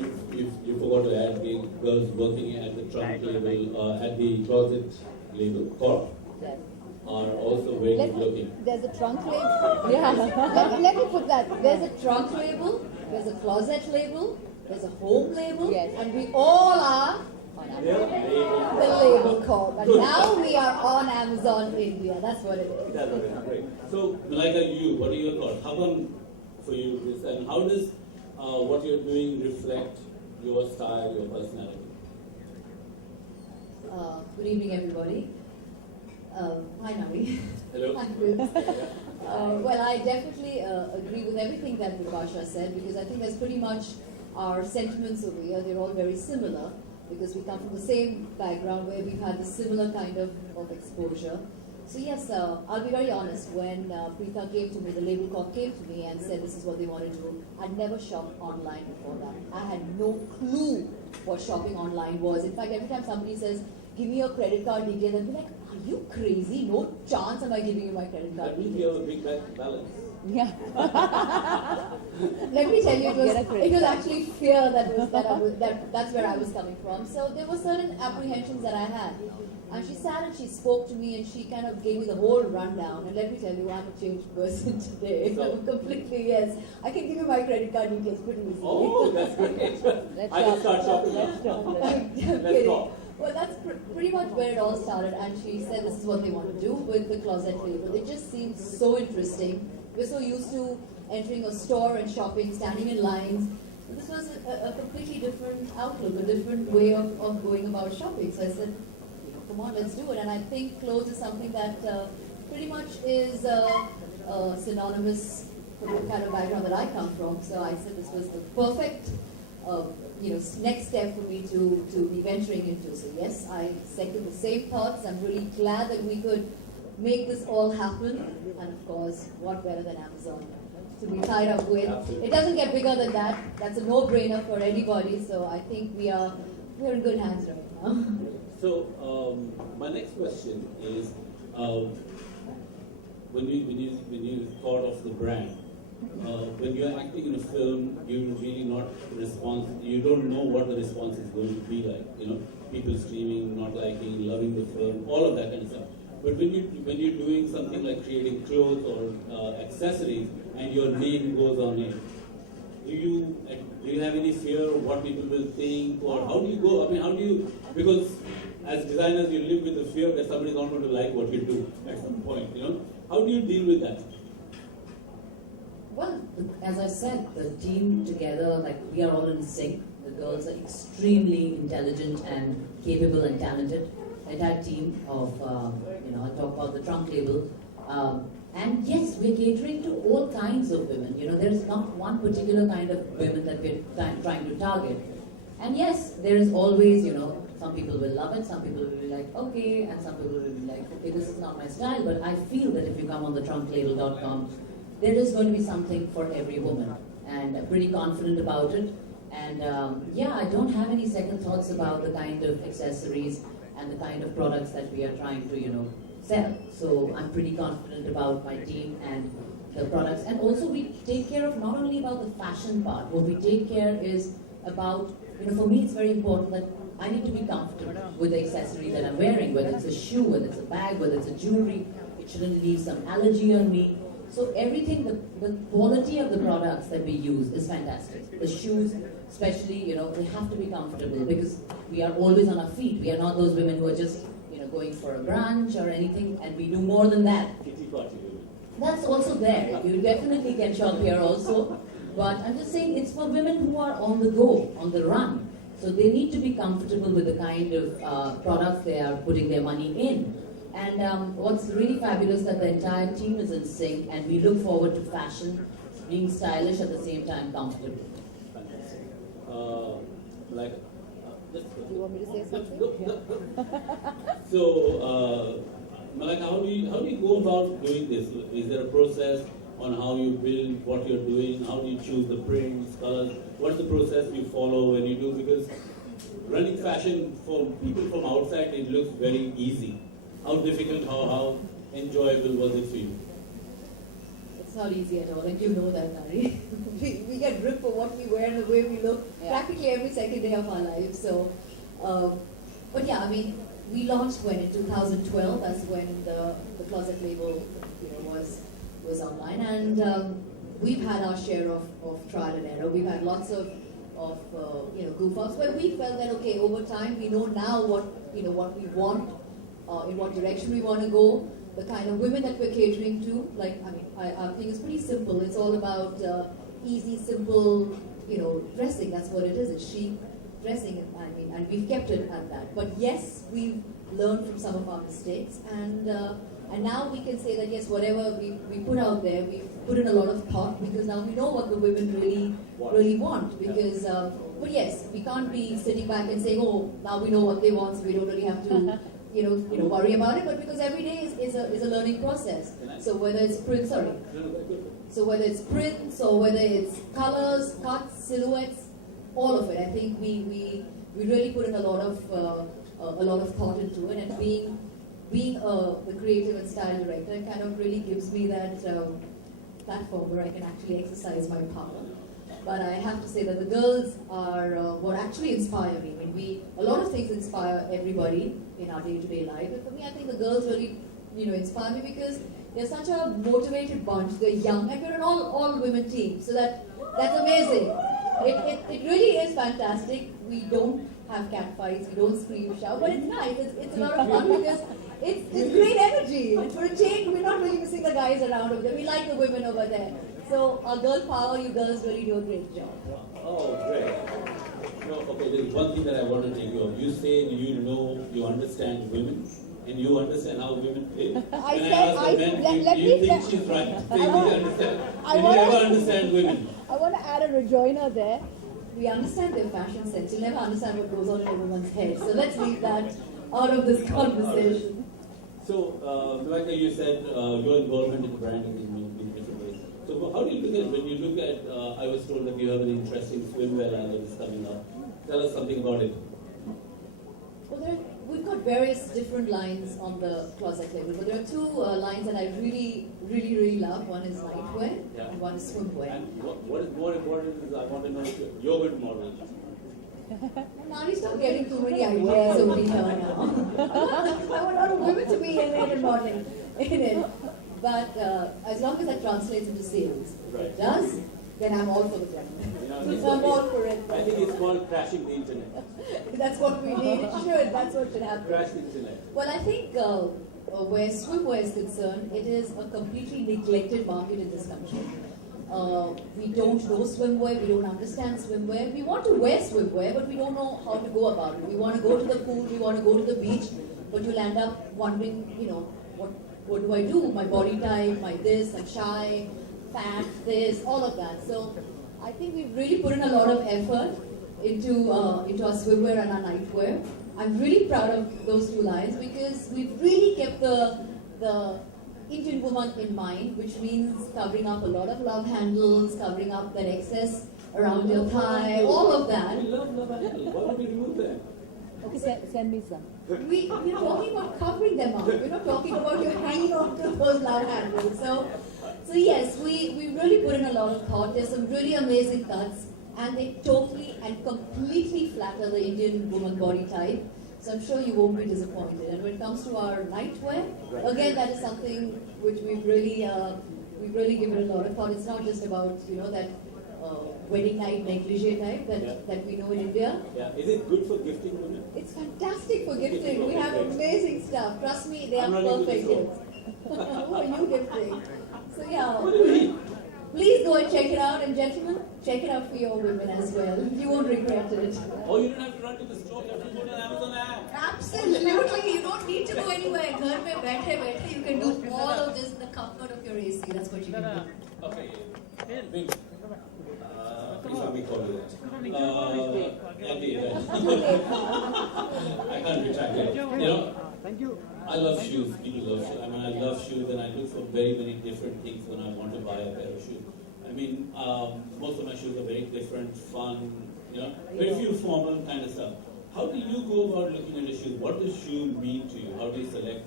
you forgot to add the girls working at the trunk label, at the closet label, Corp, Yes. are also very good looking. There's a trunk label. Yeah. let me put that. There's a trunk label, there's a closet label, there's a home label, Yes. and we all are on Amazon. The label Corp. And now we are on Amazon India. That's what it is. That's great. So, Malaika, what are your thoughts? How come for you this, and how does what you're doing reflect your style, your personality? Good evening, everybody. Hi, Navi. Hello. Hi, Will. Well, I definitely agree with everything that Vipasha said, because I think that's pretty much our sentiments over here. They're all very similar, because we come from the same background where we've had this similar kind of exposure. So yes, I'll be very honest. When Preetha came to me, the label Corp came to me and said this is what they want to do, I'd never shopped online before that. I had no clue what shopping online was. In fact, every time somebody says, give me your credit card details, I'd be like, are you crazy? No chance am I giving you my credit card That means details. you have a big bank balance. Yeah. Let me tell you, Get a credit it was card. actually fear that's where I was coming from. So there were certain apprehensions that I had. And she sat and she spoke to me and she kind of gave me the whole rundown. And let me tell you, I'm a changed person today. So- I'm completely, yes. I can give you my credit card details pretty easily. Oh, that's great. Let's I can start shopping now. Let's shop. I'm Let's kidding. go. Well, that's pretty much where it all started. And she said this is what they want to do with the closet label. It just seems so interesting. We're so used to entering a store and shopping, standing in lines. This was a completely different outlook, a different way of going about shopping. So I said, come on, let's do it. And I think clothes is something that pretty much is synonymous with the kind of background that I come from. So I said this was the perfect next step for me to be venturing into. So yes, I second the same thoughts. I'm really glad that we could make this all happen. And of course, what better than Amazon to be tied up with? Absolutely. It doesn't get bigger than that. That's a no-brainer for anybody. So I think we're in good hands right now. So my next question is, when you thought of the brand, when you're acting in a film, you really not respond. You don't know what the response is going to be like. You know, people screaming, not liking, loving the film, all of that kind of stuff. But when you're doing something like creating clothes or accessories, and your name goes on it, do you have any fear of what people will think, or how do you go? I mean, how do you? Because as designers, you live with the fear that somebody's not going to like what you do at some point. You know, how do you deal with that? Well, as I said, the team together, like we are all in sync. The girls are extremely intelligent and capable and talented. The entire team of, I'll talk about the trunk label. And yes, we're catering to all kinds of women. You know, there's not one particular kind of women that we're trying to target. And yes, there is always, some people will love it, some people will be like, okay, and some people will be like, okay, this is not my style. But I feel that if you come on the trunklabel.com, there is going to be something for every woman. And I'm pretty confident about it. And I don't have any second thoughts about the kind of accessories and the kind of products that we are trying to, sell. So I'm pretty confident about my team and the products. And also we take care of not only about the fashion part, what we take care is about, for me it's very important that I need to be comfortable with the accessory that I'm wearing, whether it's a shoe, whether it's a bag, whether it's a jewelry. It shouldn't leave some allergy on me. So everything, the quality of the products that we use is fantastic. The shoes, especially, they have to be comfortable because we are always on our feet. We are not those women who are just, going for a brunch or anything, and we do more than that. Kitty party. That's also there. You definitely can shop here also. But I'm just saying it's for women who are on the go, on the run. So they need to be comfortable with the kind of products they are putting their money in. And what's really fabulous that the entire team is in sync, and we look forward to fashion, being stylish at the same time comfortable. Fantastic. Do you want me to say something? So, Malaika, how do you go about doing this? Is there a process on how you build what you're doing? How do you choose the prints, colors? What's the process you follow when you do? Because running fashion for people from outside, it looks very easy. How difficult, how enjoyable was it for you? It's It's not easy at all, and you know that, Nari. we get ripped for what we wear and the way we look practically every second day of our lives. So, but yeah, I mean, we launched when in 2012. That's when the closet label, was online, and we've had our share of trial and error. We've had lots of goof ups, but we felt that okay, over time we know now what we want, in what direction we want to go, the kind of women that we're catering to. Like, I mean, our thing is pretty simple. It's all about easy, simple, dressing. That's what it is. It's chic dressing. And we've kept it at that. But yes, we've learned from some of our mistakes, and now we can say that yes, whatever we put out there, we put in a lot of thought, because now we know what the women really want. Because, but yes, we can't be sitting back and saying, oh, now we know what they want, so we don't really have to, worry about it. But because every day is a learning process. So whether it's prints, or whether it's colors, cuts, silhouettes, all of it. I think we really put in a lot of thought into it, and being the creative and style director, it kind of really gives me that platform where I can actually exercise my power. But I have to say that the girls are what actually inspire me. I mean, a lot of things inspire everybody in our day-to-day life, but for me, I think the girls really, inspire me because they're such a motivated bunch. They're young, and we're an all women team, so that's amazing. It really is fantastic. We don't have cat fights, we don't scream, shout, but it's nice. It's a lot of fun because it's great energy. And for a change, we're not really missing the guys around over there. We like the women over there. So our girl power, you girls really do a great job. Oh, great. Okay, there's one thing that I want to take you on. You say you understand women, and you understand how women live. Do you think she's right? Say we understand. Can you ever understand women? I want to add a rejoinder there. We understand their fashion sense. You'll never understand what goes on in a woman's head. So let's leave that out of this conversation. So, Viveka, you said your involvement in branding in different ways. So, how do you look at when you look at? I was told that you have an interesting swimwear line that is coming up. Tell us something about it. Well, we've got various different lines on the closet label, but there are two lines that I really, really, really love. One is nightwear, and one is swimwear. And what is more important is I want to know yogurt model. Now you stop getting too many ideas over here now. I want all women to be in it and modeling in it. But as long as that translates into sales, if it does, then I'm all for the brand. I'm all for it. I think it's called crashing the internet. That's what we need. It should. That's what should happen. Crash the internet. Well, I think where swimwear is concerned, it is a completely neglected market in this country. We don't know swimwear, we don't understand swimwear. We want to wear swimwear, but we don't know how to go about it. We want to go to the pool, we want to go to the beach, but you'll end up wondering, what do I do? My body type, my this, I'm shy, fat, this, all of that. So I think we've really put in a lot of effort into our swimwear and our nightwear. I'm really proud of those two lines because we've really kept the Indian woman in mind, which means covering up a lot of love handles, covering up that excess around your thigh, all of that. We love love handles. Why don't we remove them? Okay, send me some. We're talking about covering them up. We're not talking about you hanging on to those love handles. So yes, we really put in a lot of thought. There's some really amazing cuts, and they totally and completely flatter the Indian woman body type. So I'm sure you won't be disappointed. And when it comes to our nightwear, again, that is something which we've really given a lot of thought. It's not just about that wedding night negligee type that we know in India. Yeah. Is it good for gifting women? It's fantastic for gifting. We have amazing stuff. Trust me, they are perfect gifts. Who are you gifting? So yeah. What do you mean? Please go and check it out, and gentlemen, check it out for your women as well. You won't regret it. Oh, you don't have to run to the store. You have to go to Amazon app. Absolutely, you don't need to go anywhere. Ghar mein baithe, you can do all of this in the comfort of your AC. That's what you can do. Okay. Wing. Please let me call you that. Andy, I can't retract it. Thank you. I love shoes. People love shoes. I mean, I love shoes, and I look for very many different things when I want to buy a pair of shoes. I mean, most of my shoes are very different, fun, very few formal kind of stuff. How do you go about looking at a shoe? What does shoe mean to you? How do you select